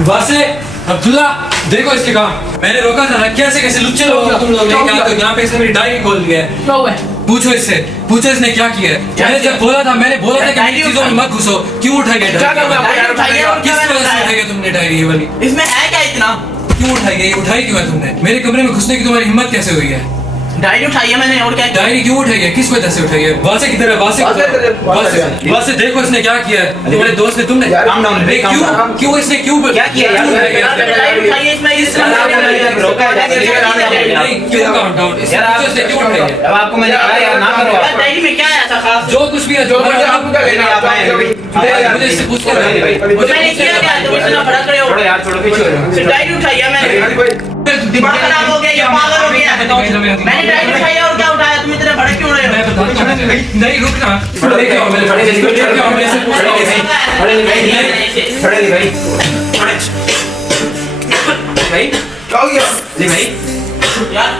वासे अब्दुल्ला देखो इसके काम। मैंने रोका था ना, कैसे कैसे लुच्चे लोग तुम लोग यहाँ पे इसने मेरी डायरी खोल लिया है। पूछो इससे, पूछो इसने क्या किया है। मैंने जब बोला था कि मेरी चीजों में मत घुसो, क्यों उठाई गई? किस वजह से उठाई गई तुमने डायरी ये वाली? इसमें है क्या इतना? क्यों उठाई गई? उठाई क्यों है तुमने? मेरे कमरे में घुसने की तुम्हारी हिम्मत कैसे हुई है? डायरी उठाई है मैंने, और क्या? डायरी क्यों उठाई है? किस वजह से उठाई है? वासे की तरह वासे देखो इसने क्या किया है। तुम्हारे दोस्त ने तुमने क्यों इसने क्यों क्या किया यार? डायरी उठाई है इसमें, इस रोका है क्यों काउंट डाउन इसने क्यों उठाई है? अब आपको मैंने कहा यार ना करो। डायरी में क्या है ऐसा खास? जो कुछ भी है, जो आपको क्या लेना आप आए मुझे इससे पूछ कर मैंने किया क्या? तुम इतना बड़ा खड़े हो यार, छोड़ो पीछे। डायरी उठाई है मैंने, दिमाग खराब हो गया या पागल हो गया? मैंने डायरी उठाई है और क्या उठाया? तुम इतने बड़े क्यों रहे हो? मैं बताता हूं। नहीं रुक ना, लेके आओ मेरे बड़े लेके आओ मेरे से पूछ लो। खड़े नहीं भाई, भाई क्या हो गया जी भाई? यार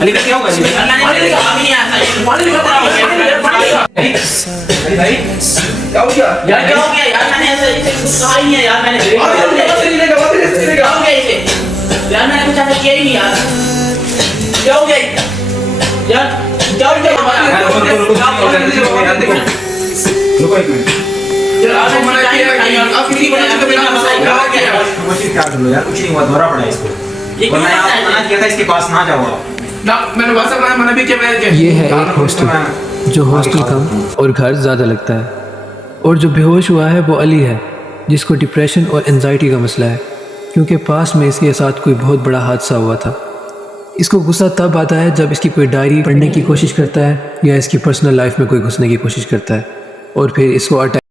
अली का क्या होगा जी? मैंने कहा भी नहीं आता ये मालूम नहीं पड़ा भाई क्या हो गया यार? क्या हो गया यार? मैंने ऐसे कुछ कहा ही नहीं है यार। मैंने क्या हो गया इसे यार? मैंने कुछ ऐसा किया ही नहीं यार। क्या हो गया यार? क्या हो गया? रुको एक मिनट यार मैंने किया यार, आप किसी बड़ा चीज का मशीन क्या कर लो यार, कुछ नहीं हुआ, दोहरा पड़ा इसको। ये वरना आपको मना किया था इसके पास ना जाओ आप। ना मैंने वासा मना भी किया। ये है एक हॉस्टल जो हॉस्टल कम और घर ज़्यादा लगता है। और जो बेहोश हुआ है वो अली है, जिसको डिप्रेशन और एंजाइटी का मसला है, क्योंकि पास में इसके साथ कोई बहुत बड़ा हादसा हुआ था। इसको गुस्सा तब आता है जब इसकी कोई डायरी पढ़ने की कोशिश करता है या इसकी पर्सनल लाइफ में कोई घुसने की कोशिश करता है, और फिर इसको अटैक।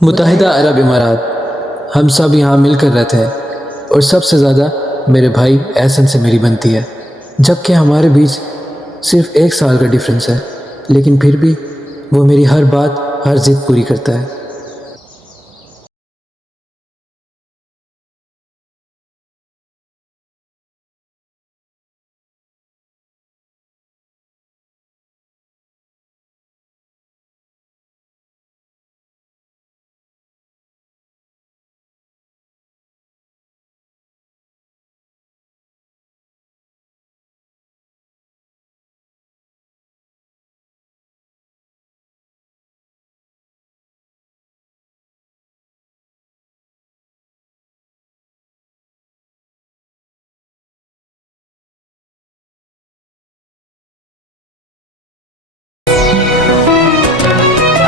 मुत्तहिदा अरब इमारात, हम सब यहाँ मिलकर रहते हैं, और सबसे ज़्यादा मेरे भाई एहसन से मेरी बनती है, जबकि हमारे बीच सिर्फ 1 साल का डिफरेंस है, लेकिन फिर भी वो मेरी हर बात, हर जिद पूरी करता है।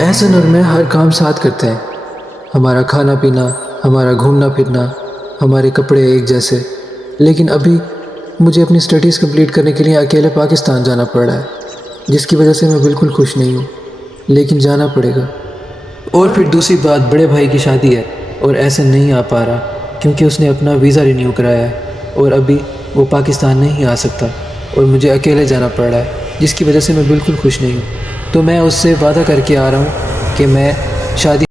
एहसन और मैं हर काम साथ करते हैं, हमारा खाना पीना, हमारा घूमना फिरना, हमारे कपड़े एक जैसे। लेकिन अभी मुझे अपनी स्टडीज़ कंप्लीट करने के लिए अकेले पाकिस्तान जाना पड़ रहा है, जिसकी वजह से मैं बिल्कुल खुश नहीं हूँ, लेकिन जाना पड़ेगा। और फिर दूसरी बात, बड़े भाई की शादी है और ऐसे नहीं आ पा रहा क्योंकि उसने अपना वीज़ा रिन्यू कराया है और अभी वो पाकिस्तान नहीं आ सकता और मुझे अकेले जाना पड़ रहा है, जिसकी वजह से मैं बिल्कुल खुश नहीं हूँ। तो मैं उससे वादा करके आ रहा हूँ कि मैं शादी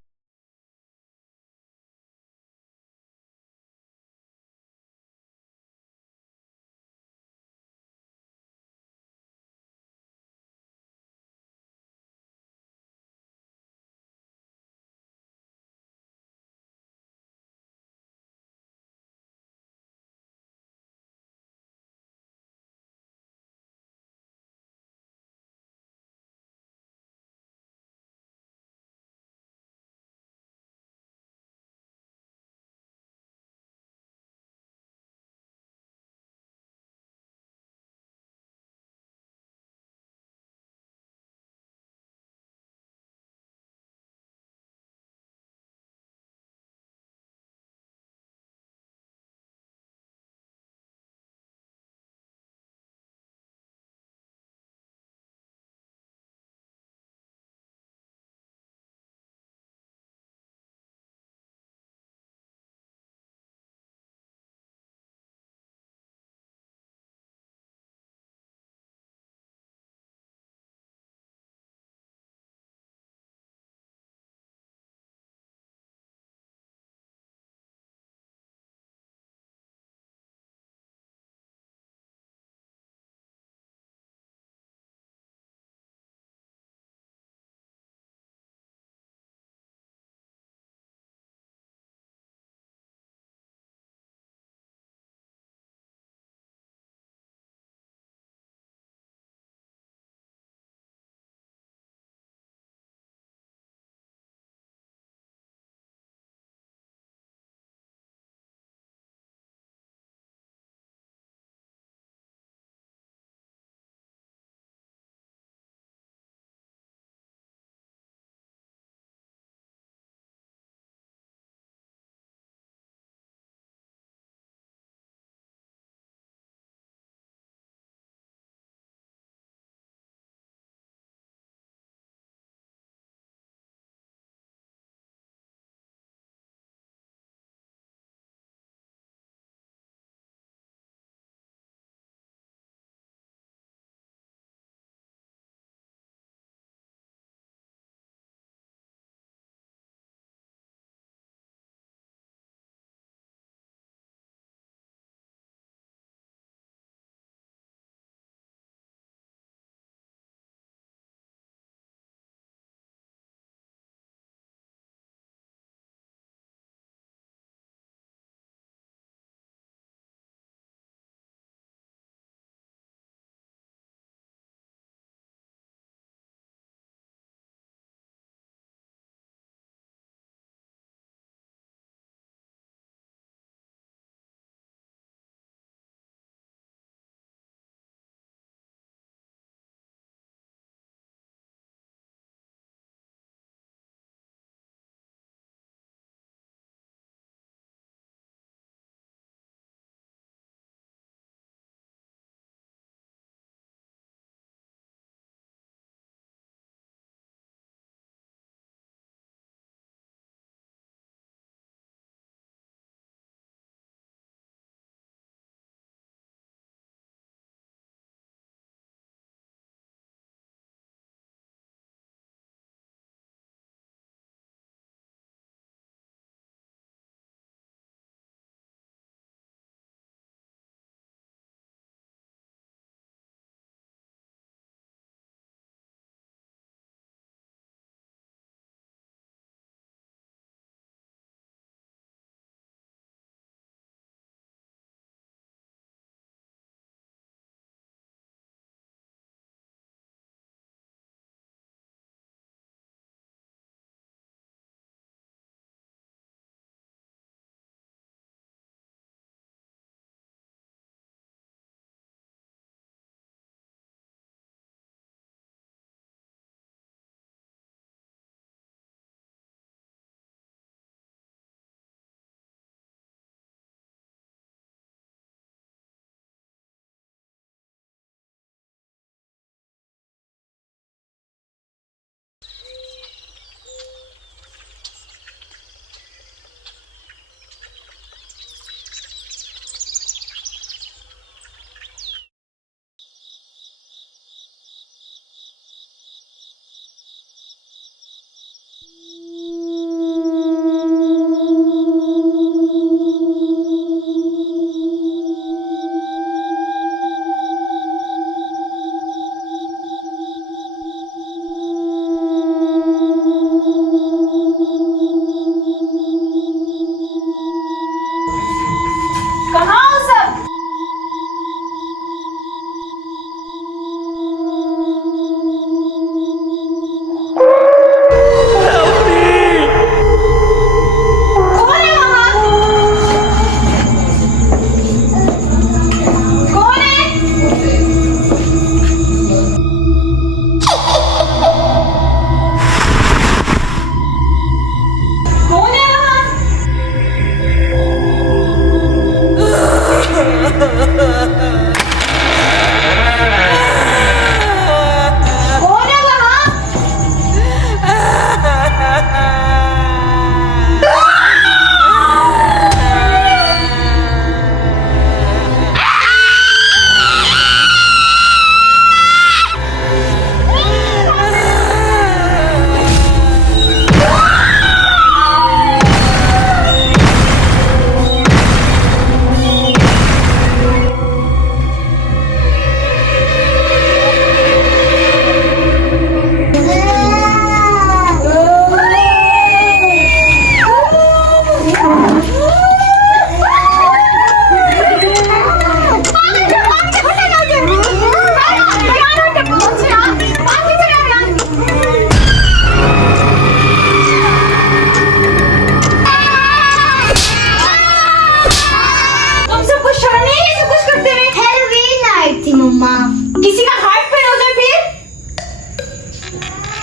किसी का हार्ट फेल हो जाए फिर?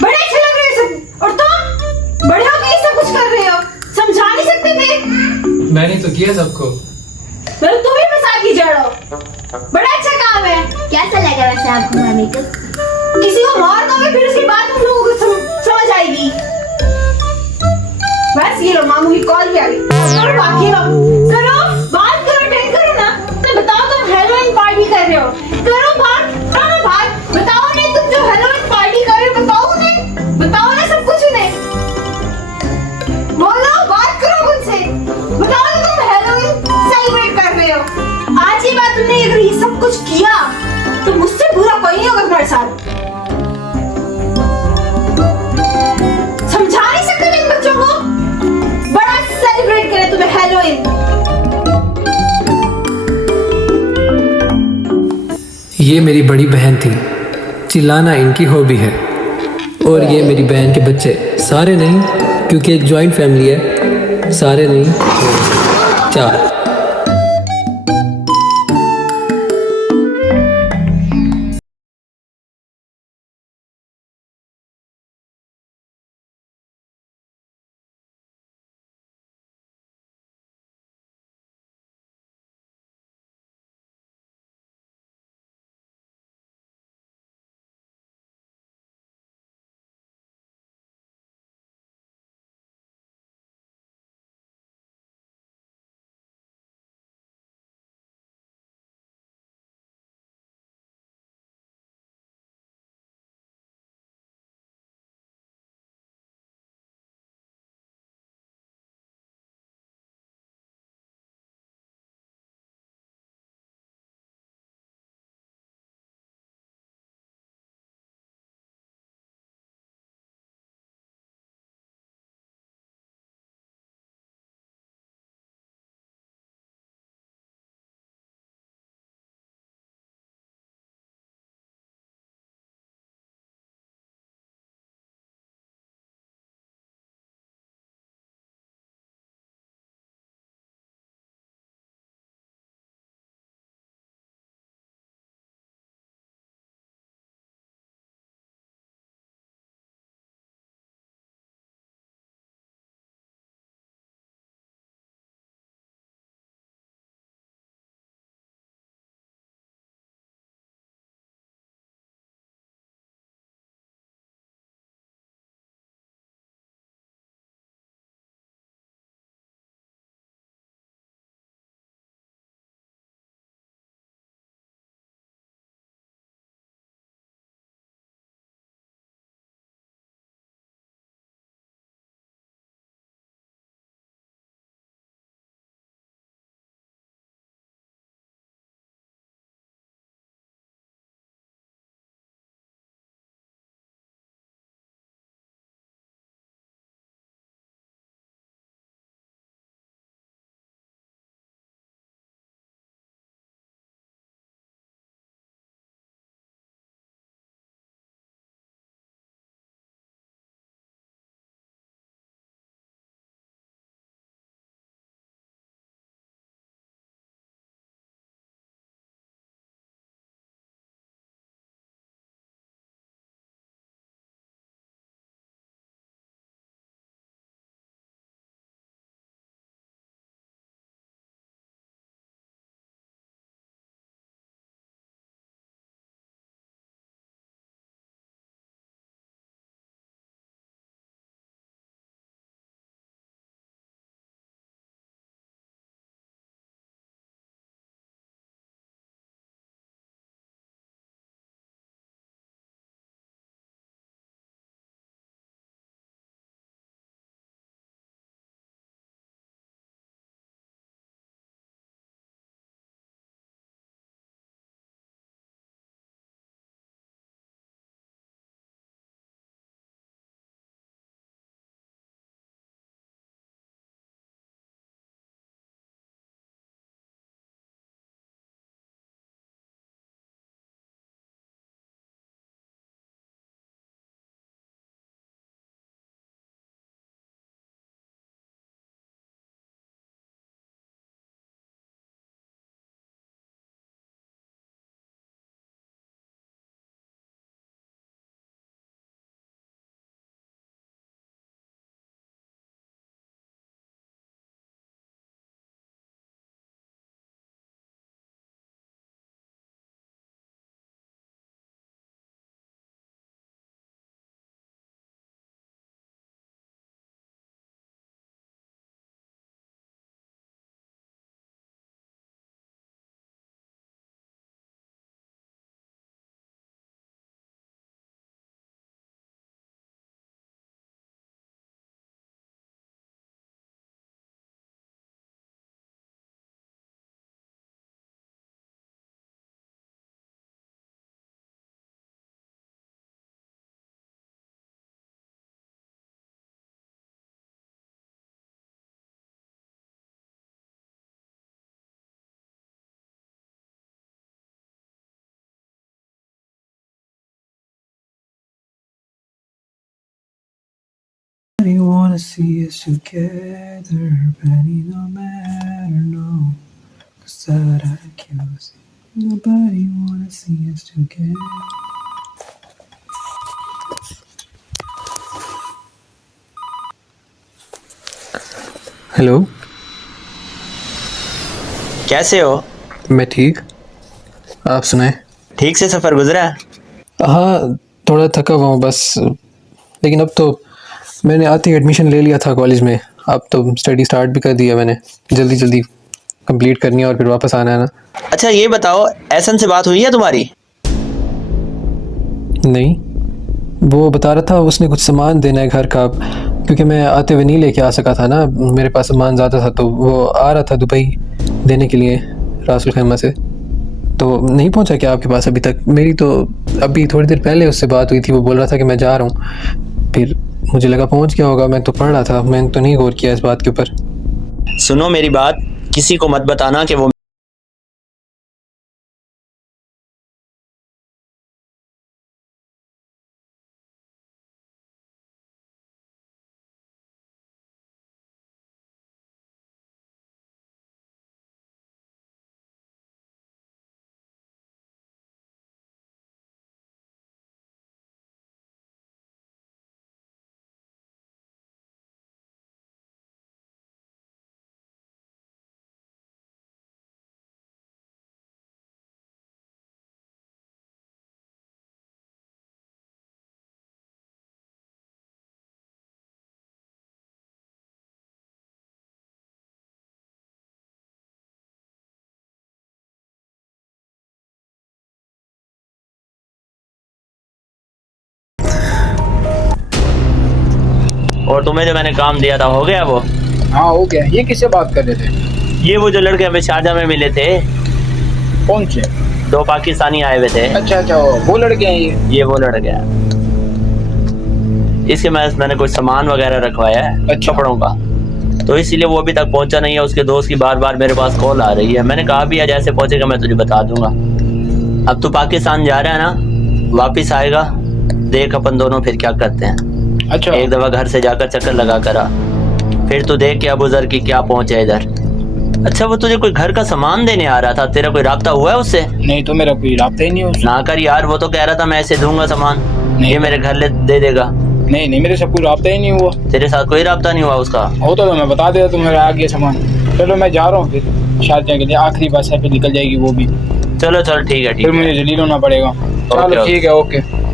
बड़े अच्छे लग रहे हैं सब, और तुम बड़े हो के ये सब कुछ कर रहे हो, समझा नहीं सकते थे? मैंने तो किया सबको। मतलब तुम ही फंसा की जड़ हो। बड़ा अच्छा काम है। कैसा लगा वैसे आपको मेरा मेकअप? किसी को मार दोगे फिर उसके बाद तुम लोगों को समझ आएगी। बस ये लो, मामू की कॉल भी आ गई। करो बाकी लोग, करो बात करो, अटेंड करो ना। तो बताओ तुम हेलोइन पार्टी कर रहे हो, करो बात, करो ना बात, बताओ नहीं तुम जो हेलोइन पार्टी कर रहे हो, बताओ ना सब कुछ उन्हें। बोलो, बात करो मुझसे, बताओ ना तुम हेलोइन सेलिब्रेट कर रहे हो। आज ही बात तुमने अगर ये सब कुछ किया तो मुझसे बुरा कोई नहीं होगा तुम्हारे साथ। समझा नहीं सकते इन बच्चों को, बड़ा सेलिब्रेट करें तुम्हें हेलोइन। ये मेरी बड़ी बहन थी, चिल्लाना इनकी हॉबी है। और ये मेरी बहन के बच्चे, सारे नहीं क्योंकि जॉइंट फैमिली है, सारे नहीं 4। Nobody wanna see us together, Penny, no matter, no. 'Cause that I can't see. Nobody wanna see us together. Hello, कैसे हो? मैं ठीक। आप सुनाएं? ठीक से सफ़र गुजरा? हाँ, थोड़ा थका हुआ हूँ बस। लेकिन अब तो मैंने आते ही एडमिशन ले लिया था कॉलेज में। अब तो स्टडी स्टार्ट भी कर दिया मैंने। जल्दी जल्दी कंप्लीट करनी है और फिर वापस आना है ना। अच्छा ये बताओ, एहसन से बात हुई है तुम्हारी? नहीं, वो बता रहा था उसने कुछ सामान देना है घर का, क्योंकि मैं आते हुए नहीं लेके आ सका था ना, मेरे पास सामान ज़्यादा था, तो वो आ रहा था दुबई देने के लिए रासुल खैमा से। तो नहीं पहुंचा क्या आपके पास अभी तक? मेरी तो अभी थोड़ी देर पहले उससे बात हुई थी, वो बोल रहा था कि मैं जा रहा हूँ। फिर मुझे लगा पहुंच गया होगा, मैं तो पढ़ रहा था, मैंने तो नहीं गौर किया इस बात के ऊपर। सुनो मेरी बात, किसी को मत बताना कि वो और तुम्हें जो मैंने काम दिया था हो गया वो? हाँ हो गया। ये किससे बात कर रहे थे? ये वो जो लड़के हमें शारजा में मिले थे, कौन से? 2 पाकिस्तानी आए हुए थे। अच्छा अच्छा, वो लड़के हैं ये वो लड़के हैं। इसके मैंने कुछ सामान वगैरह रखवाया है, अच्छा। कपड़ों का, तो इसीलिए वो अभी तक पहुंचा नहीं है। उसके दोस्त की बार बार मेरे पास कॉल आ रही है। मैंने कहा भी है जैसे पहुंचेगा मैं तुझे बता दूंगा। अब तू पाकिस्तान जा रहा है ना, वापिस आएगा, देख अपन दोनों फिर क्या करते हैं। अच्छा। एक दफा घर से जाकर चक्कर लगा कर आ, फिर तू देख के अबू जर की क्या पहुंचे इधर। अच्छा वो तुझे कोई घर का सामान देने आ रहा था, तेरा कोई राब्ता हुआ है उससे? नहीं तो मेरा कोई राब्ता ही नहीं हो। ना कर यार, वो तो कह रहा था मैं ऐसे दूंगा सामान, ये मेरे घर ले दे देगा। नहीं नहीं, मेरे साथ कोई राब्ता ही नहीं हुआ। तेरे साथ कोई राब्ता नहीं हुआ उसका? होता तो मैं बता देता, तुम्हें आ गया सामान। चलो मैं जा रहा हूँ फिर शारजा के लिए, आखिरी बस है, फिर निकल जाएगी वो भी। चलो चल ठीक है, ठीक फिर है। मुझे जलील होना पड़ेगा। चलो ठीक है, ओके।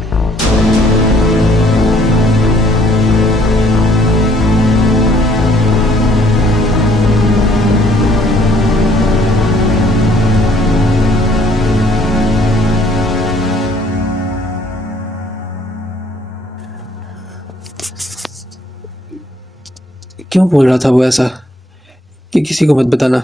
क्यों बोल रहा था वो ऐसा कि किसी को मत बताना?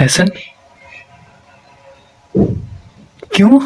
एहसन, क्यों?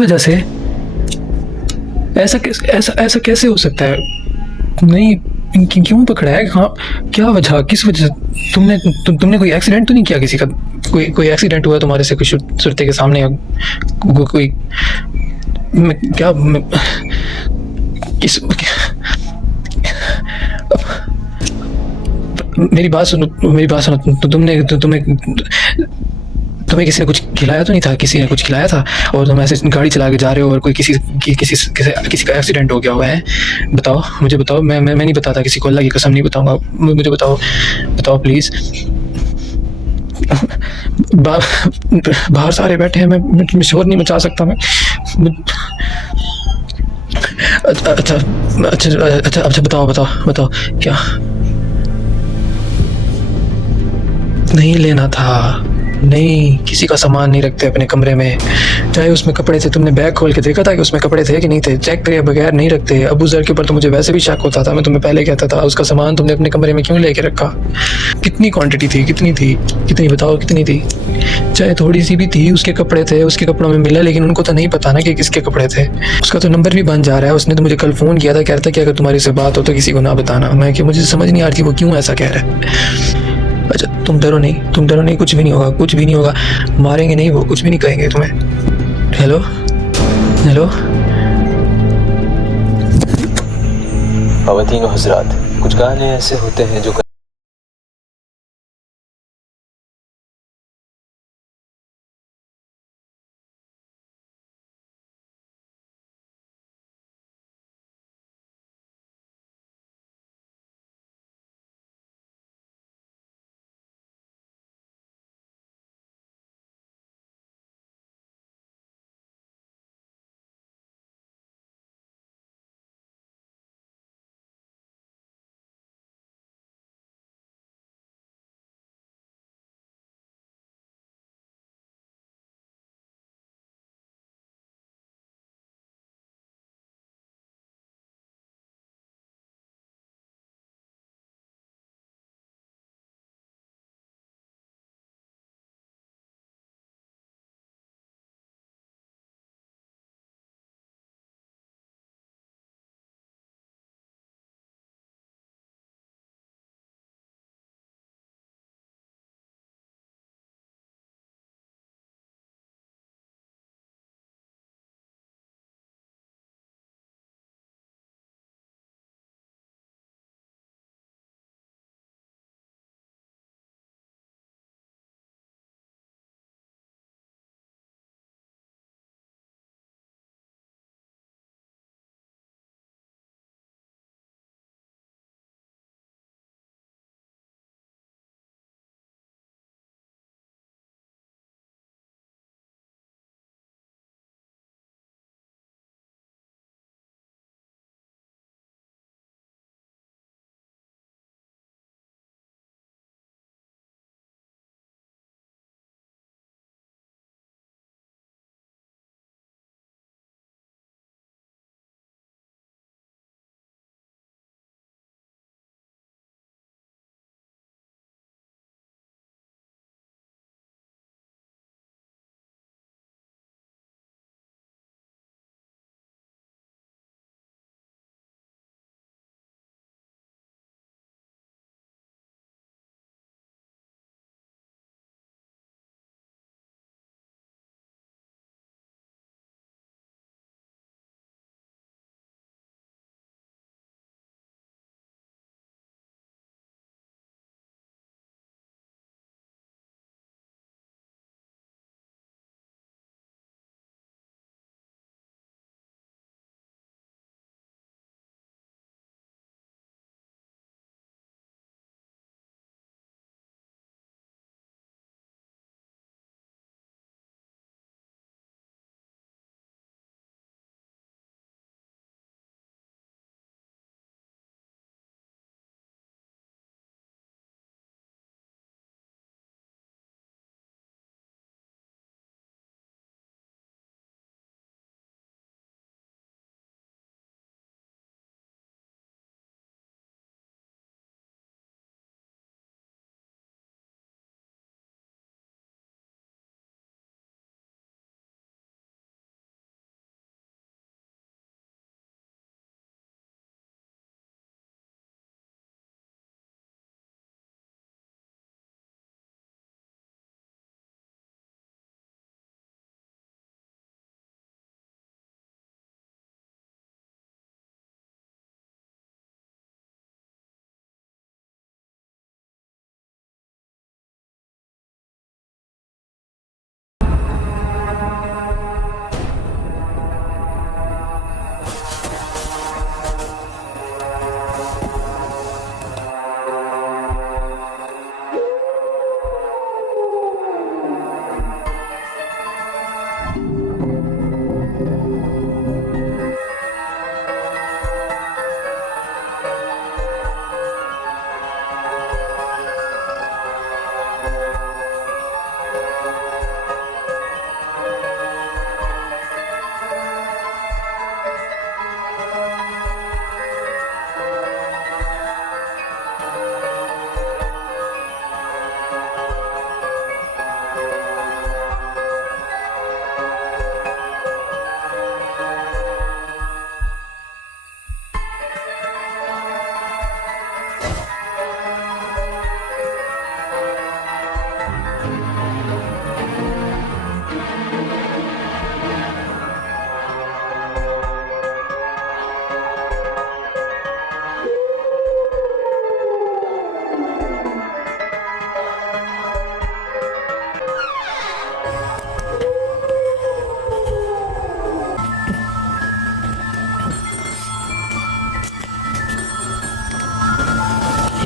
वजह से? ऐसा कैसे हो सकता है? नहीं, क्यों पकड़ा है? हाँ, क्या वजह, किस वजह से? तुमने कोई एक्सीडेंट तो नहीं किया किसी का? कोई एक्सीडेंट हुआ तुम्हारे से, कोई सुरते के सामने? कोई किस मेरी बात सुनो, तुम्हें किसी ने कुछ खिलाया तो नहीं था? किसी ने कुछ खिलाया था और तुम ऐसे गाड़ी चला के जा रहे हो और कोई किसी का एक्सीडेंट हो गया हुआ है? बताओ, मुझे बताओ। मैं नहीं बताता किसी को, अल्लाह की कसम नहीं बताऊंगा। मुझे बताओ प्लीज। बाहर सारे बैठे हैं, मैं शोर नहीं मचा सकता। मैं अच्छा, बताओ क्या नहीं लेना था? नहीं, किसी का सामान नहीं रखते अपने कमरे में, चाहे उसमें कपड़े थे। तुमने बैग खोल के देखा था कि उसमें कपड़े थे कि नहीं थे? चेक करे बगैर नहीं रखते। अबू जर के ऊपर तो मुझे वैसे भी शक होता था, मैं तुम्हें पहले कहता था। उसका सामान तुमने अपने कमरे में क्यों लेके रखा? कितनी क्वांटिटी थी? कितनी बताओ, कितनी थी? चाहे थोड़ी सी भी थी, उसके कपड़े थे, उसके कपड़ों में मिला, लेकिन उनको तो नहीं पता ना कि किसके कपड़े थे। उसका तो नंबर भी बन जा रहा है। उसने तो मुझे कल फ़ोन किया था, कह रहा था कि अगर तुम्हारी से बात हो तो किसी को ना बताना। मैं कि मुझे समझ नहीं आ रही थी वो क्यों ऐसा कह रहा है। अच्छा, तुम डरो नहीं, कुछ भी नहीं होगा। मारेंगे नहीं, वो कुछ भी नहीं कहेंगे तुम्हें। हेलो, ख़वातीन व हज़रात, कुछ गाने ऐसे होते हैं जो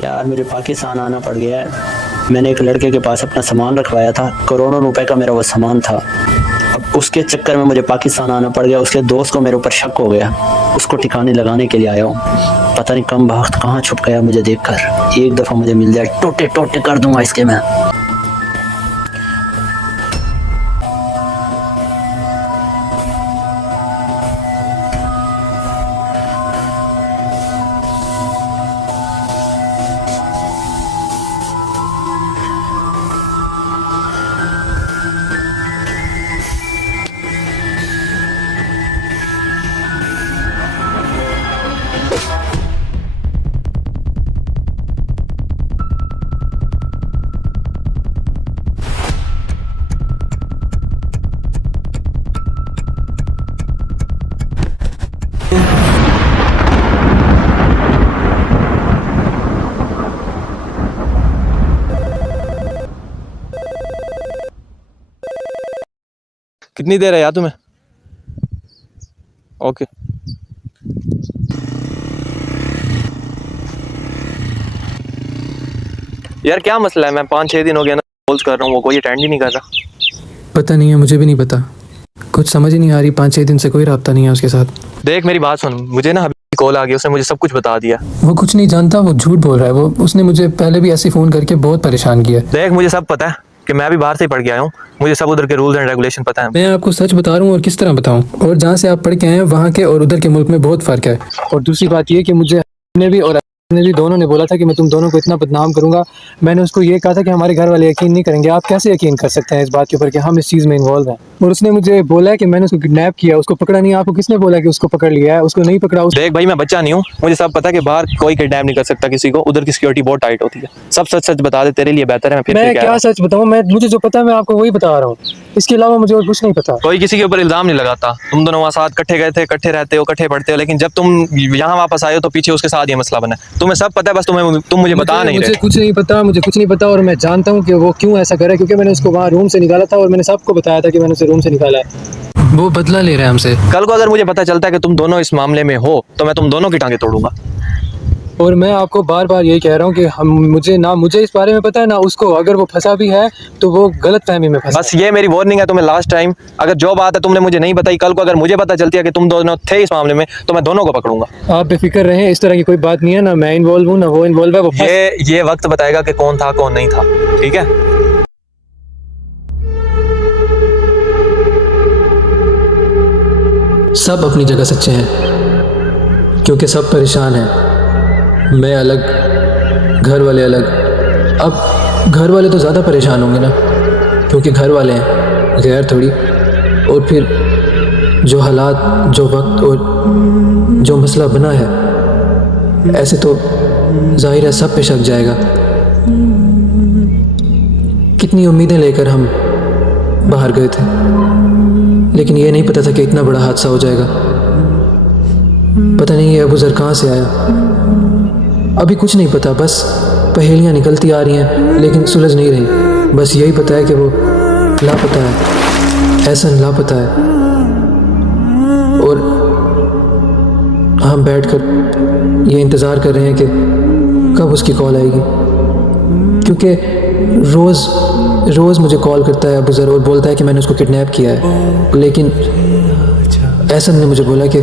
यार मुझे पाकिस्तान आना पड़ गया है। मैंने एक लड़के के पास अपना सामान रखवाया था, करोड़ों रुपए का मेरा वो सामान था। अब उसके चक्कर में मुझे पाकिस्तान आना पड़ गया। उसके दोस्त को मेरे ऊपर शक हो गया, उसको ठिकाने लगाने के लिए आया हूँ। पता नहीं कम वक्त कहाँ छुप गया मुझे देखकर। एक दफ़ा मुझे मिल जाए, टोटे टोटे कर दूंगा इसके मैं। कितनी देर है यार तुम्हें? ओके। यार क्या मसला है? मैं 5-6 दिन हो गया ना कॉल्स कर रहा हूँ, वो कोई अटेंड ही नहीं कर रहा। पता नहीं है, मुझे भी नहीं पता, कुछ समझ ही नहीं आ रही। 5-6 दिन से कोई रब्ता नहीं है उसके साथ। देख मेरी बात सुन, मुझे ना अभी कॉल आ गया, उसने मुझे सब कुछ बता दिया। वो कुछ नहीं जानता, वो झूठ बोल रहा है। वो उसने मुझे पहले भी ऐसे फ़ोन करके बहुत परेशान किया। देख मुझे सब पता है कि मैं भी बाहर से ही पढ़ के आया हूँ, मुझे सब उधर के रूल्स एंड रेगुलेशन पता है। मैं आपको सच बता रहा हूँ, और किस तरह बताऊँ। और जहाँ से आप पढ़ के आए हैं वहाँ के और उधर के मुल्क में बहुत फ़र्क है। और दूसरी बात ये कि मुझे ने भी और ने भी दोनों ने बोला था कि मैं तुम दोनों को इतना बदनाम करूंगा। मैंने उसको ये कहा था कि हमारे घर वाले यकीन नहीं करेंगे। आप कैसे यकीन कर सकते हैं इस बात के ऊपर कि हम इस चीज़ में इन्वॉल्व हैं? और उसने मुझे बोला है कि मैंने उसको किडनैप किया, उसको पकड़ा नहीं। आपको किसने बोला कि उसको पकड़ लिया है? उसको नहीं पकड़ा। देख भाई मैं बच्चा नहीं हूँ, मुझे सब पता है कि बाहर कोई किडनैप नहीं कर सकता किसी को, उधर की सिक्योरिटी बहुत टाइट होती है। सब सच सच बता दे, तेरे लिए बेहतर है। मैं क्या सच बताऊँ? मुझे जो पता है मैं आपको वही बता रहा हूँ, इसके अलावा मुझे और कुछ नहीं पता। कोई किसी के ऊपर इल्जाम नहीं लगाता। तुम दोनों वहाँ साथ इकट्ठे गए थे, इकट्ठे रहते हो, इकट्ठे पढ़ते हो, लेकिन जब तुम यहाँ वापस आए हो तो पीछे उसके साथ ये मसला बना। तुम्हें सब पता है, बस तुम मुझे बता नहीं रहे। मुझे कुछ नहीं पता, मुझे कुछ नहीं पता। और मैं जानता हूँ कि वो क्यों ऐसा कर रहा है, क्योंकि मैंने उसको वहाँ रूम से निकाला था और मैंने सबको बताया था कि मैंने उसे रूम से निकाला है। वो बदला ले रहा है हमसे। कल को अगर मुझे पता चलता है कि तुम दोनों इस मामले में हो तो मैं तुम दोनों की टांगे तोड़ूंगा। और मैं आपको बार बार यही कह रहा हूँ कि मुझे इस बारे में पता है ना उसको। अगर वो फंसा भी है तो वो गलत फहमी में फंसा। बस ये मेरी वार्निंग है तुम्हें लास्ट टाइम। अगर जो बात है तुमने मुझे नहीं बताई, कल को अगर मुझे पता चलती है कि तुम दोनों थे इस मामले में तो मैं दोनों को पकड़ूंगा। आप बेफिक्र रहें, इस तरह की कोई बात नहीं है। ना मैं इन्वॉल्व हूँ ना वो इन्वॉल्व है। ये वक्त बताएगा कि कौन था कौन नहीं था, ठीक है? सब अपनी जगह सच्चे हैं, क्योंकि सब परेशान हैं। मैं अलग, घर वाले अलग। अब घर वाले तो ज़्यादा परेशान होंगे ना, क्योंकि घर वाले हैं, गैर थोड़ी। और फिर जो हालात, जो वक्त और जो मसला बना है, ऐसे तो जाहिर है सब पे शक जाएगा। कितनी उम्मीदें लेकर हम बाहर गए थे, लेकिन ये नहीं पता था कि इतना बड़ा हादसा हो जाएगा। पता नहीं ये अबू ज़र कहाँ से आया। अभी कुछ नहीं पता, बस पहेलियाँ निकलती आ रही हैं लेकिन सुलझ नहीं रही। बस यही पता है कि वो लापता है, एहसन लापता है। और हम बैठकर ये इंतज़ार कर रहे हैं कि कब उसकी कॉल आएगी, क्योंकि रोज़ मुझे कॉल करता है अबू ज़र और बोलता है कि मैंने उसको किडनैप किया है। लेकिन एहसन ने मुझे बोला कि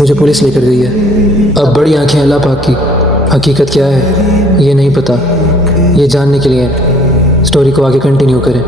मुझे पुलिस लेकर गई है। अब बड़ी आंखें अल्लाह पाक की, हकीकत क्या है ये नहीं पता। ये जानने के लिए स्टोरी को आगे कंटिन्यू करें।